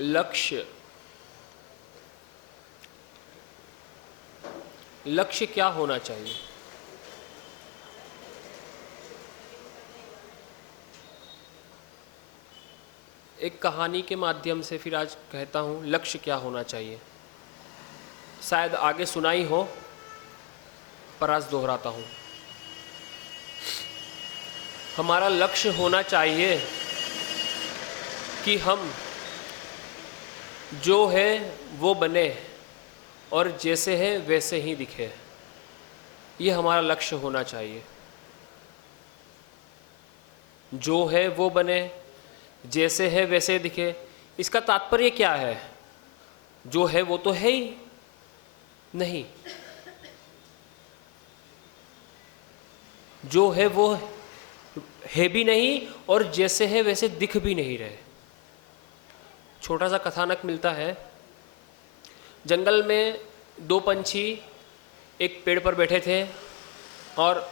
लक्ष्य क्या होना चाहिए? एक कहानी के माध्यम से फिर आज कहता हूँ लक्ष्य क्या होना चाहिए। शायद आगे सुनाई हो, पर आज दोहराता हूँ। हमारा लक्ष्य होना चाहिए कि हम जो है वो बने और जैसे है वैसे ही दिखे। ये हमारा लक्ष्य होना चाहिए। जो है वो बने, जैसे है वैसे दिखे। इसका तात्पर्य क्या है? जो है वो तो है ही नहीं, जो है वो है भी नहीं और जैसे है वैसे दिख भी नहीं रहे। छोटा सा कथानक मिलता है। जंगल में दो पंछी एक पेड़ पर बैठे थे और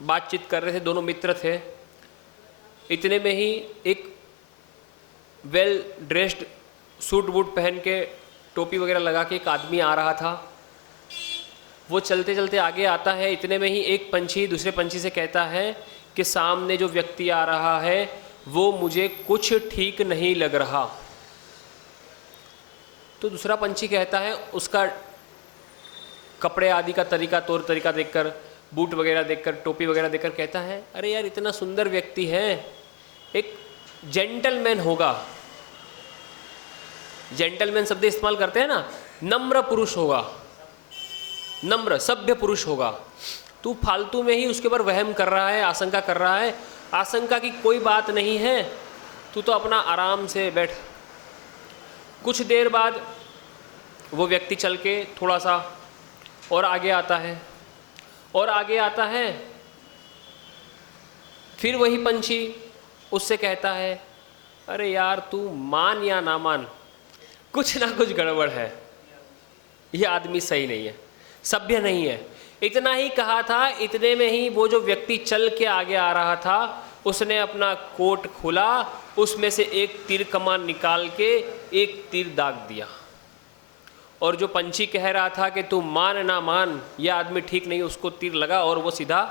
बातचीत कर रहे थे। दोनों मित्र थे। इतने में ही एक वेल ड्रेस्ड सूट बूट पहन के, टोपी वगैरह लगा के एक आदमी आ रहा था। वो चलते चलते आगे आता है। इतने में ही एक पंछी दूसरे पंछी से कहता है कि सामने जो व्यक्ति आ रहा है वो मुझे कुछ ठीक नहीं लग रहा। तो दूसरा पंछी कहता है, उसका कपड़े आदि का तौर तरीका देखकर, बूट वगैरह देखकर, टोपी वगैरह देखकर कहता है, अरे यार इतना सुंदर व्यक्ति है, एक जेंटलमैन होगा। जेंटलमैन शब्द इस्तेमाल करते हैं ना, नम्र पुरुष होगा, नम्र सभ्य पुरुष होगा। तू फालतू में ही उसके ऊपर वहम कर रहा है, आशंका कर रहा है। आशंका की कोई बात नहीं है, तू तो अपना आराम से बैठ। कुछ देर बाद वो व्यक्ति चल के थोड़ा सा और आगे आता है और आगे आता है। फिर वही पंछी उससे कहता है, अरे यार तू मान या ना मान, कुछ ना कुछ गड़बड़ है, ये आदमी सही नहीं है, सभ्य नहीं है। इतना ही कहा था। इतने में ही वो जो व्यक्ति चल के आगे आ रहा था, उसने अपना कोट खोला, उसमें से एक तीर कमान निकाल के एक तीर दाग दिया। और जो पंछी कह रहा था कि तू मान ना मान, यह आदमी ठीक नहीं, उसको तीर लगा और वो सीधा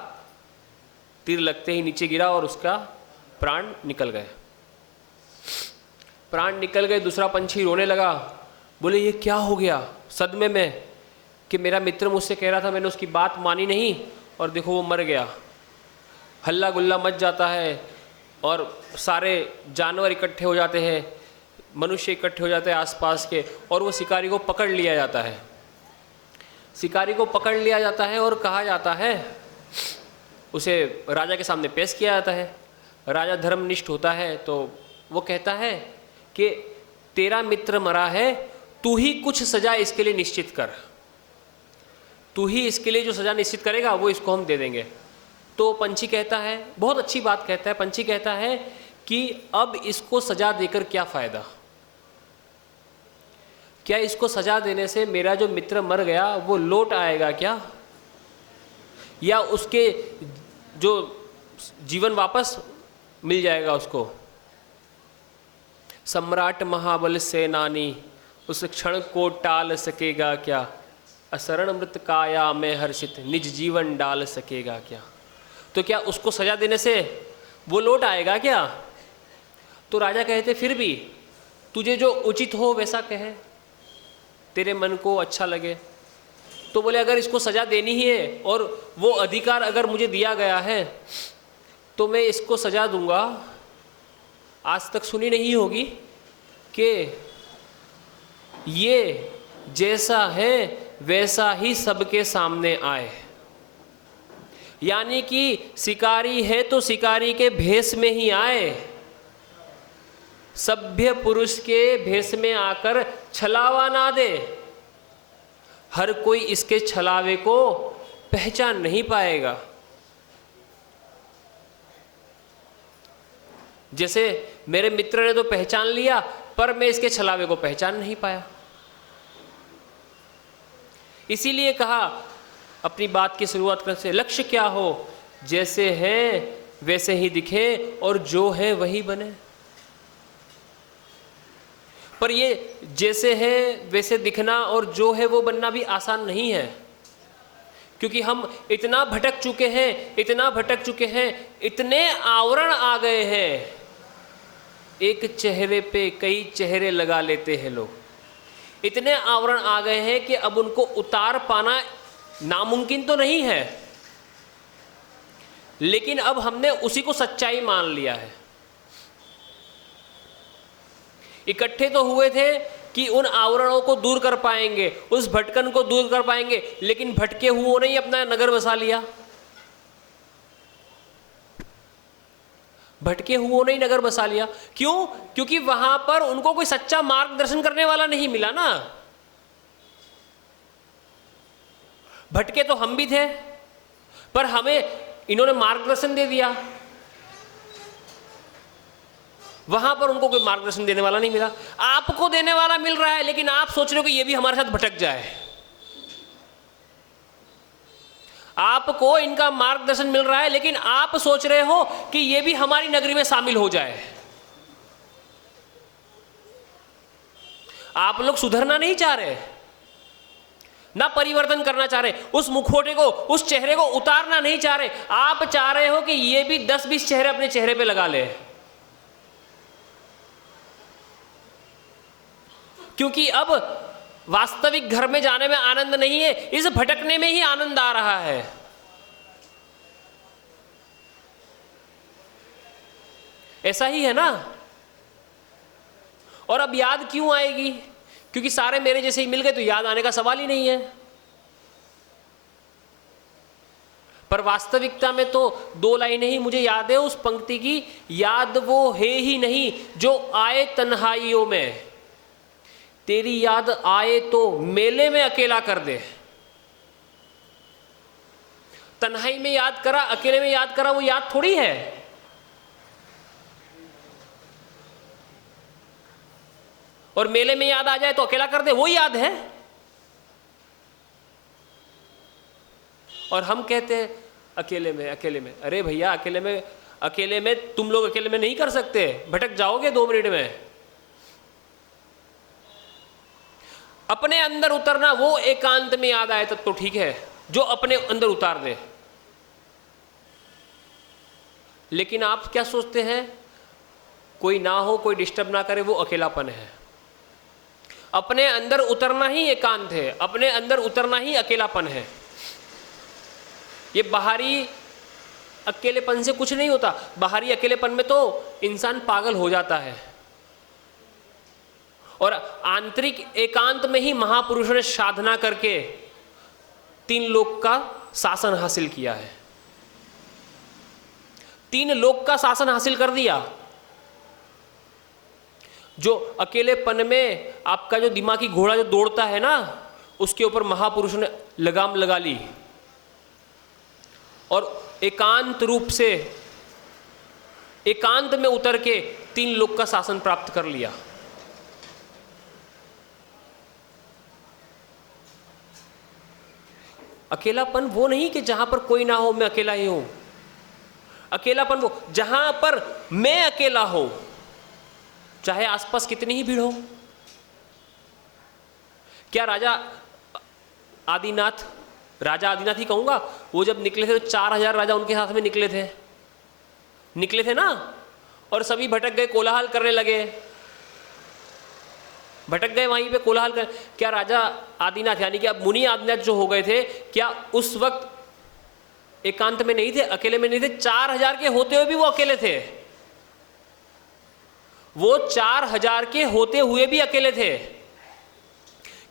तीर लगते ही नीचे गिरा और उसका प्राण निकल गए। प्राण निकल गए। दूसरा पंछी रोने लगा। बोले ये क्या हो गया? सदमे में कि मेरा मित्र मुझसे कह रहा था, मैंने उसकी बात मानी नहीं और देखो वो मर गया। हल्ला गुल्ला मच जाता है और सारे जानवर इकट्ठे हो जाते हैं, मनुष्य इकट्ठे हो जाते हैं आसपास के, और वो शिकारी को पकड़ लिया जाता है। शिकारी को पकड़ लिया जाता है और कहा जाता है, उसे राजा के सामने पेश किया जाता है। राजा धर्मनिष्ठ होता है तो वो कहता है कि तेरा मित्र मरा है, तू ही कुछ सजा इसके लिए निश्चित कर, तू ही इसके लिए जो सजा निश्चित करेगा वो इसको हम दे देंगे। तो पंछी कहता है, बहुत अच्छी बात कहता है, पंछी कहता है कि अब इसको सजा देकर क्या फ़ायदा? क्या इसको सजा देने से मेरा जो मित्र मर गया वो लौट आएगा क्या? या उसके जो जीवन वापस मिल जाएगा उसको? सम्राट महाबल सेनानी उस क्षण को टाल सकेगा क्या? असरण मृत काया में हर्षित निज जीवन डाल सकेगा क्या? तो क्या उसको सजा देने से वो लौट आएगा क्या? तो राजा कहते फिर भी तुझे जो उचित हो वैसा कहे, तेरे मन को अच्छा लगे। तो बोले अगर इसको सजा देनी ही है और वो अधिकार अगर मुझे दिया गया है तो मैं इसको सजा दूंगा। आज तक सुनी नहीं होगी कि ये जैसा है वैसा ही सबके सामने आए। यानी कि शिकारी है तो शिकारी के भेष में ही आए, सभ्य पुरुष के भेष में आकर छलावा ना दे। हर कोई इसके छलावे को पहचान नहीं पाएगा। जैसे मेरे मित्र ने तो पहचान लिया पर मैं इसके छलावे को पहचान नहीं पाया। इसीलिए कहा अपनी बात की शुरुआत करने से, लक्ष्य क्या हो? जैसे है वैसे ही दिखे और जो है वही बने। पर ये जैसे है वैसे दिखना और जो है वो बनना भी आसान नहीं है, क्योंकि हम इतना भटक चुके हैं, इतना भटक चुके हैं, इतने आवरण आ गए हैं। एक चेहरे पे कई चेहरे लगा लेते हैं लोग, इतने आवरण आ गए हैं कि अब उनको उतार पाना नामुमकिन तो नहीं है, लेकिन अब हमने उसी को सच्चाई मान लिया है। इकट्ठे तो हुए थे कि उन आवरणों को दूर कर पाएंगे, उस भटकन को दूर कर पाएंगे, लेकिन भटके हुओं ने ही अपना नगर बसा लिया। भटके हुओं ने ही नगर बसा लिया। क्यों? क्योंकि वहां पर उनको कोई सच्चा मार्गदर्शन करने वाला नहीं मिला ना। भटके तो हम भी थे, पर हमें इन्होंने मार्गदर्शन दे दिया। वहां पर उनको कोई मार्गदर्शन देने वाला नहीं मिला। आपको देने वाला मिल रहा है, लेकिन आप सोच रहे हो कि ये भी हमारे साथ भटक जाए। आपको इनका मार्गदर्शन मिल रहा है, लेकिन आप सोच रहे हो कि ये भी हमारी नगरी में शामिल हो जाए। आप लोग सुधरना नहीं चाह रहे, ना परिवर्तन करना चाह रहे, उस मुखौटे को, उस चेहरे को उतारना नहीं चाह रहे। आप चाह रहे हो कि ये भी 10-20 चेहरे अपने चेहरे पे लगा ले, क्योंकि अब वास्तविक घर में जाने में आनंद नहीं है, इस भटकने में ही आनंद आ रहा है। ऐसा ही है ना। और अब याद क्यों आएगी? क्योंकि सारे मेरे जैसे ही मिल गए तो याद आने का सवाल ही नहीं है। पर वास्तविकता में तो 2 लाइनें ही मुझे याद है उस पंक्ति की, याद वो है ही नहीं जो आए तन्हाइयों में, तेरी याद आए तो मेले में अकेला कर दे। तन्हाई में याद करा, अकेले में याद करा, वो याद थोड़ी है। और मेले में याद आ जाए तो अकेला कर दे, वो याद है। और हम कहते हैं अकेले में, अकेले में। अरे भैया, अकेले में तुम लोग अकेले में नहीं कर सकते, भटक जाओगे 2 मिनट में। अपने अंदर उतरना, वो एकांत में याद आए तब तो ठीक है, जो अपने अंदर उतार दे। लेकिन आप क्या सोचते हैं? कोई ना हो, कोई डिस्टर्ब ना करे, वो अकेलापन है। अपने अंदर उतरना ही एकांत है, अपने अंदर उतरना ही अकेलापन है। ये बाहरी अकेलेपन से कुछ नहीं होता। बाहरी अकेलेपन में तो इंसान पागल हो जाता है, और आंतरिक एकांत में ही महापुरुषों ने साधना करके 3 लोक का शासन हासिल किया है। 3 लोक का शासन हासिल कर दिया। जो अकेलेपन में आपका जो दिमागी घोड़ा जो दौड़ता है ना, उसके ऊपर महापुरुषों ने लगाम लगा ली, और एकांत रूप से एकांत में उतर के 3 लोक का शासन प्राप्त कर लिया। अकेलापन वो नहीं कि जहां पर कोई ना हो मैं अकेला ही हूं। अकेलापन वो जहां पर मैं अकेला हूं, चाहे आसपास कितनी ही भीड़ हो। क्या राजा आदिनाथ ही कहूंगा, वो जब निकले थे तो 4000 राजा उनके साथ में निकले थे ना, और सभी भटक गए, कोलाहल करने लगे, भटक गए वहीं पे कोलाहल कर। क्या राजा आदिनाथ यानी कि अब मुनि आदिनाथ जो हो गए थे, क्या उस वक्त एकांत में नहीं थे, अकेले में नहीं थे? 4000 के होते हुए भी वो अकेले थे। वो 4000 के होते हुए भी अकेले थे,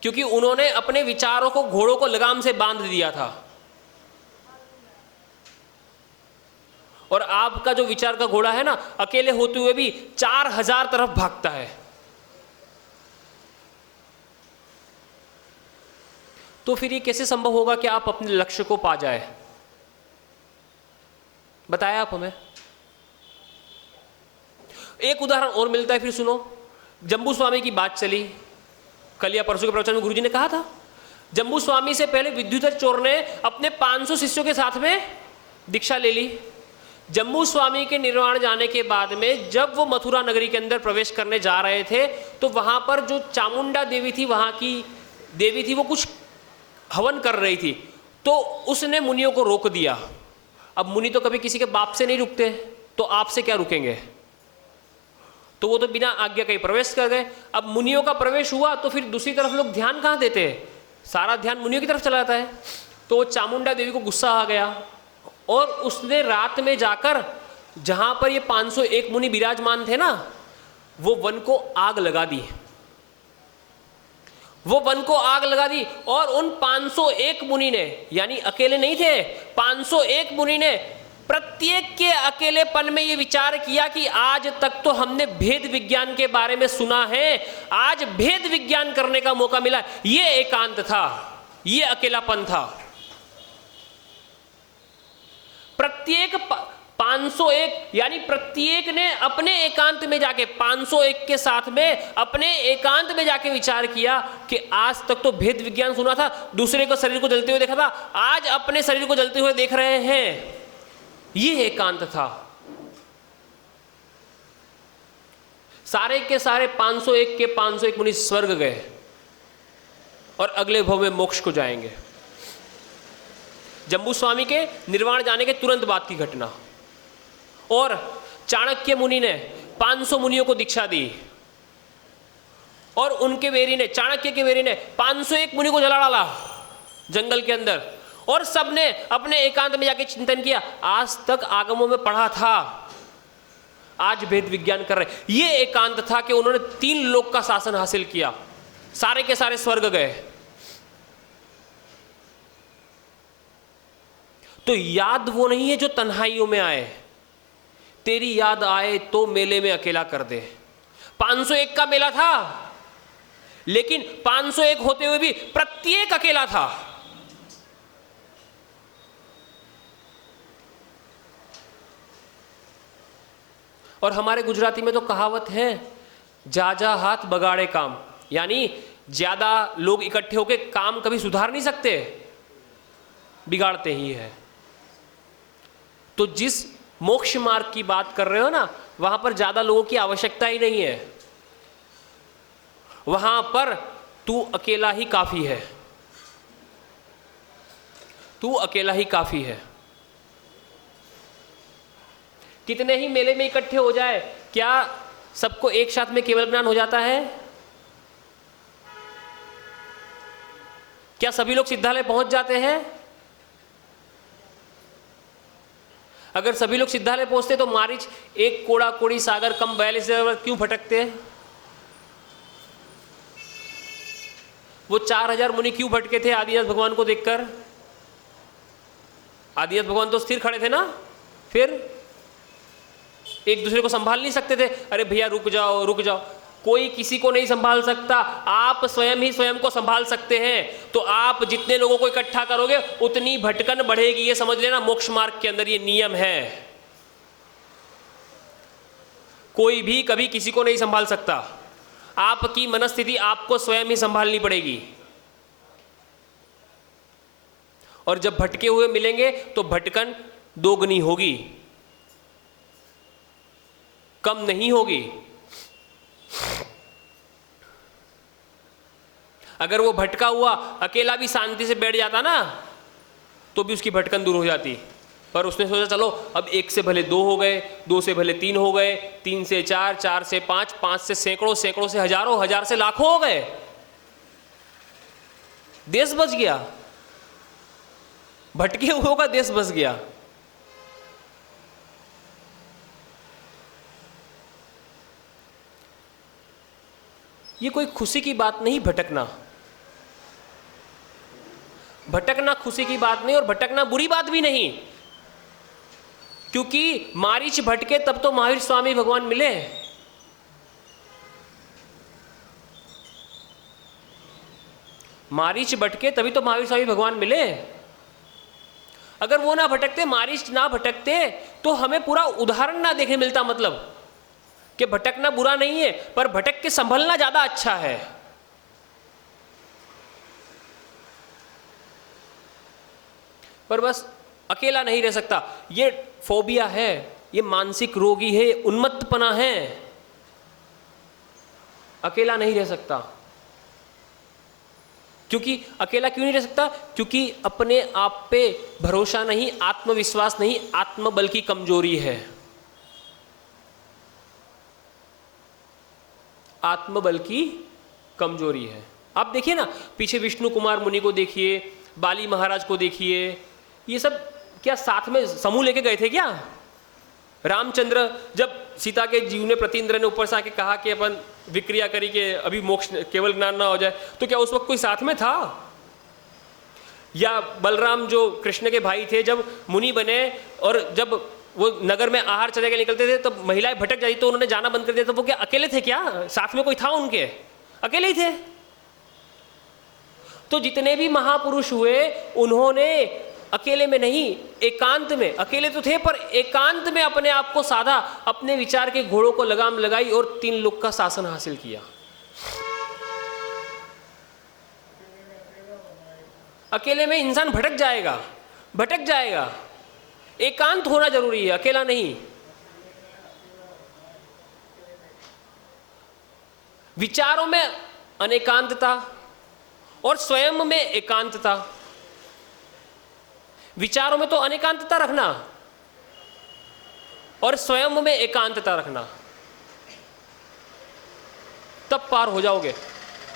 क्योंकि उन्होंने अपने विचारों को, घोड़ों को लगाम से बांध दिया था। और आपका जो विचार का घोड़ा है ना, अकेले होते हुए भी 4000 तरफ भागता है। तो फिर ये कैसे संभव होगा कि आप अपने लक्ष्य को पा जाए? बताया आप हमें। एक उदाहरण और मिलता है, फिर सुनो। जम्बू स्वामी की बात चली कल या परसों के प्रवचन में, गुरुजी ने कहा था जम्बू स्वामी से पहले विद्युधर चोर ने अपने 500 शिष्यों के साथ में दीक्षा ले ली। जम्बू स्वामी के निर्वाण जाने के बाद में जब वो मथुरा नगरी के अंदर प्रवेश करने जा रहे थे तो वहां पर जो चामुंडा देवी थी, वहां की देवी थी, वो कुछ हवन कर रही थी, तो उसने मुनियों को रोक दिया। अब मुनि तो कभी किसी के बाप से नहीं रुकते, तो आपसे क्या रुकेंगे, तो वो तो बिना आज्ञा के ही प्रवेश कर गए। अब मुनियों का प्रवेश हुआ तो फिर दूसरी तरफ लोग ध्यान कहाँ देते हैं, सारा ध्यान मुनियों की तरफ चला जाता है। तो चामुंडा देवी को गुस्सा आ गया और उसने रात में जाकर जहां पर ये 501 मुनि विराजमान थे ना, वो वन को आग लगा दी, वो वन को आग लगा दी। और उन 501 मुनि ने, यानी अकेले नहीं थे, 501 मुनि ने प्रत्येक के अकेलेपन में ये विचार किया कि आज तक तो हमने भेद विज्ञान के बारे में सुना है, आज भेद विज्ञान करने का मौका मिला। ये एकांत था, ये अकेलापन था। प्रत्येक 501 यानी प्रत्येक ने अपने एकांत में जाके, 501 के साथ में अपने एकांत में जाके विचार किया कि आज तक तो भेद विज्ञान सुना था, दूसरे को शरीर को जलते हुए देखा था, आज अपने शरीर को जलते हुए देख रहे हैं। ये एकांत था। सारे के सारे 501 के 501 मुनि स्वर्ग गए और अगले भव में मोक्ष को जाएंगे। जम्बू स्वामी के निर्वाण जाने के तुरंत बाद की घटना। और चाणक्य मुनि ने 500 मुनियों को दीक्षा दी और उनके वेरी ने, चाणक्य के वेरी ने 501 मुनि को जला डाला जंगल के अंदर। और सबने अपने एकांत में जाके चिंतन किया, आज तक आगमों में पढ़ा था, आज भेद विज्ञान कर रहे। ये एकांत था कि उन्होंने 3 लोक का शासन हासिल किया, सारे के सारे स्वर्ग गए। तो याद वो नहीं है जो तन्हाइयों में आए, तेरी याद आए तो मेले में अकेला कर दे। 501 का मेला था, लेकिन 501 होते हुए भी प्रत्येक अकेला था। और हमारे गुजराती में तो कहावत है, जा जा हाथ बगाड़े काम, यानी ज्यादा लोग इकट्ठे होकर काम कभी सुधार नहीं सकते, बिगाड़ते ही है। तो जिस मोक्ष मार्ग की बात कर रहे हो ना, वहां पर ज्यादा लोगों की आवश्यकता ही नहीं है, वहां पर तू अकेला ही काफी है, तू अकेला ही काफी है। कितने ही मेले में इकट्ठे हो जाए, क्या सबको एक साथ में केवल ज्ञान हो जाता है? क्या सभी लोग सिद्धालय पहुंच जाते हैं? अगर सभी लोग सिद्धालय पहुंचते तो मारीच एक कोड़ा कोड़ी सागर कम 42 क्यों भटकते? वो 4000 मुनि क्यों भटके थे आदिनाथ भगवान को देखकर? आदिनाथ भगवान तो स्थिर खड़े थे ना, फिर एक दूसरे को संभाल नहीं सकते थे। अरे भैया रुक जाओ रुक जाओ, कोई किसी को नहीं संभाल सकता, आप स्वयं ही स्वयं को संभाल सकते हैं। तो आप जितने लोगों को इकट्ठा करोगे उतनी भटकन बढ़ेगी, ये समझ लेना। मोक्ष मार्ग के अंदर ये नियम है, कोई भी कभी किसी को नहीं संभाल सकता, आपकी मनस्थिति आपको स्वयं ही संभालनी पड़ेगी। और जब भटके हुए मिलेंगे तो भटकन दोगुनी होगी, कम नहीं होगी। अगर वो भटका हुआ अकेला भी शांति से बैठ जाता ना, तो भी उसकी भटकन दूर हो जाती। पर उसने सोचा चलो अब 1 से भले 2 हो गए, 2 से भले 3 हो गए, 3 से 4, 4 से 5, 5 से सैकड़ों, सैकड़ों से हजारों, हजार से लाखों हो गए, देश बच गया, भटके हुओं का देश बच गया। ये कोई खुशी की बात नहीं भटकना, भटकना खुशी की बात नहीं और भटकना बुरी बात भी नहीं, क्योंकि मारीच भटके तब तो महावीर स्वामी भगवान मिले। मारीच भटके तभी तो महावीर स्वामी भगवान मिले। अगर वो ना भटकते, मारीच ना भटकते, तो हमें पूरा उदाहरण ना देखे मिलता। मतलब कि भटकना बुरा नहीं है, पर भटक के संभलना ज्यादा अच्छा है। पर बस अकेला नहीं रह सकता। ये फोबिया है, ये मानसिक रोगी है, उन्मत्तपना है, अकेला नहीं रह सकता। क्योंकि अकेला क्यों नहीं रह सकता? क्योंकि अपने आप पे भरोसा नहीं, आत्मविश्वास नहीं, आत्मबल की कमजोरी है। आत्मबल की कमजोरी है। आप देखिए ना, पीछे विष्णु कुमार मुनि को देखिए, बाली महाराज को देखिए, ये सब क्या साथ में समूह लेके गए थे क्या? रामचंद्र जब सीता के जीव ने प्रतीन्द्र ने ऊपर से आके कहा कि अपन विक्रिया करी के अभी मोक्ष केवल ज्ञान ना हो जाए, तो क्या उस वक्त कोई साथ में था? या बलराम जो कृष्ण के भाई थे, जब मुनि बने और जब वो नगर में आहार चले के निकलते थे, तब महिलाएं भटक जाती तो उन्होंने जाना बंद कर दिया, तो वो क्या अकेले थे क्या? साथ में कोई था उनके? अकेले ही थे। तो जितने भी महापुरुष हुए, उन्होंने अकेले में नहीं, एकांत में, अकेले तो थे पर एकांत में अपने आप को साधा, अपने विचार के घोड़ों को लगाम लगाई और 3 लोक का शासन हासिल किया। अकेले में इंसान भटक जाएगा, भटक जाएगा। एकांत होना जरूरी है, अकेला नहीं। विचारों में अनेकांतता और स्वयं में एकांतता। विचारों में तो अनेकांतता रखना और स्वयं में एकांतता रखना, तब पार हो जाओगे।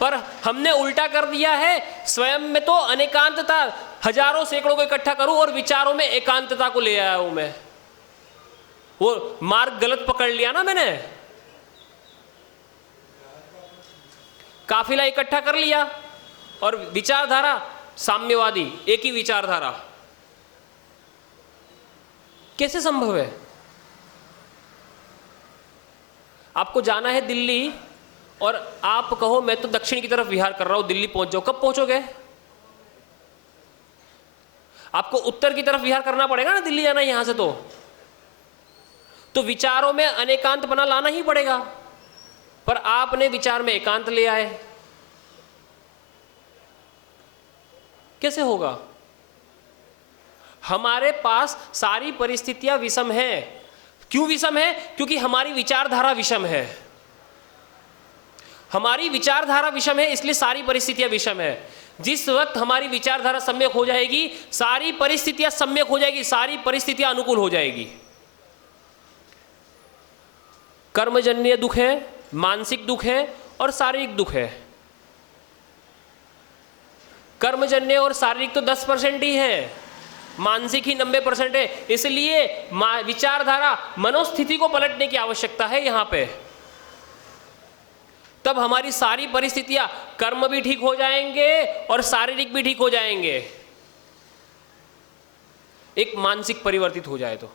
पर हमने उल्टा कर दिया है, स्वयं में तो अनेकांतता, हजारों सैकड़ों को इकट्ठा करूं और विचारों में एकांतता को ले आया हूं मैं। वो मार्ग गलत पकड़ लिया ना मैंने, काफिला इकट्ठा कर लिया और विचारधारा साम्यवादी, एक ही विचारधारा। कैसे संभव है? आपको जाना है दिल्ली और आप कहो मैं तो दक्षिण की तरफ विहार कर रहा हूं, दिल्ली पहुंच जाओ, कब पहुंचोगे? आपको उत्तर की तरफ विहार करना पड़ेगा ना, दिल्ली जाना है यहां से। तो विचारों में अनेकांत बना लाना ही पड़ेगा, पर आपने विचार में एकांत ले आए, कैसे होगा? हमारे पास सारी परिस्थितियां विषम है। क्यों विषम है? क्योंकि हमारी विचारधारा विषम है। हमारी विचारधारा विषम है, इसलिए सारी परिस्थितियां विषम है। जिस वक्त हमारी विचारधारा सम्यक हो जाएगी, सारी परिस्थितियां सम्यक हो जाएगी, सारी परिस्थितियां अनुकूल हो जाएगी। कर्मजन्य दुख है, मानसिक दुख है और शारीरिक दुख है। कर्मजन्य और शारीरिक तो 10% ही है, मानसिक ही 90% है। इसलिए विचारधारा, मनोस्थिति को पलटने की आवश्यकता है यहां पे। तब हमारी सारी परिस्थितियां, कर्म भी ठीक हो जाएंगे और शारीरिक भी ठीक हो जाएंगे, एक मानसिक परिवर्तित हो जाए तो।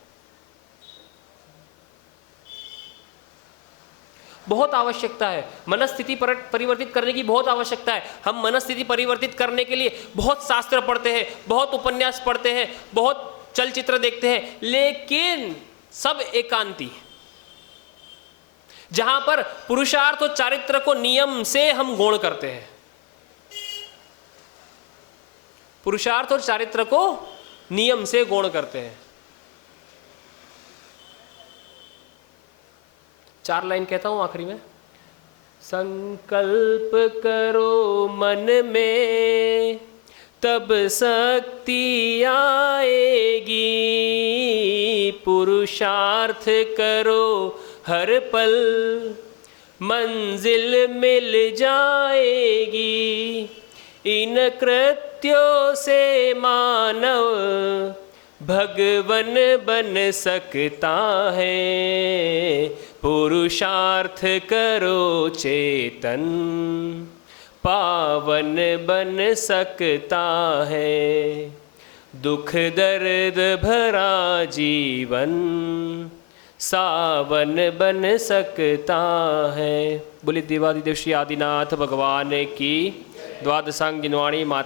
बहुत आवश्यकता है, मनस्थिति परिवर्तित करने की बहुत आवश्यकता है। हम मनस्थिति परिवर्तित करने के लिए बहुत शास्त्र पढ़ते हैं, बहुत उपन्यास पढ़ते हैं, बहुत चलचित्र देखते हैं, लेकिन सब एकांती। जहां पर पुरुषार्थ और चारित्र को नियम से हम गौण करते हैं, पुरुषार्थ और चारित्र को नियम से गौण करते हैं। 4 लाइन कहता हूं आखिरी में। संकल्प करो मन में, तब शक्ति आएगी। पुरुषार्थ करो हर पल, मंजिल मिल जाएगी। इन कृत्यों से मानव भगवन बन सकता है। पुरुषार्थ करो चेतन, पावन बन सकता है। दुख दर्द भरा जीवन सावन बन सकता है। बोले देवादिदेव श्री आदिनाथ भगवान की। द्वादशांग जिनवाणी माता।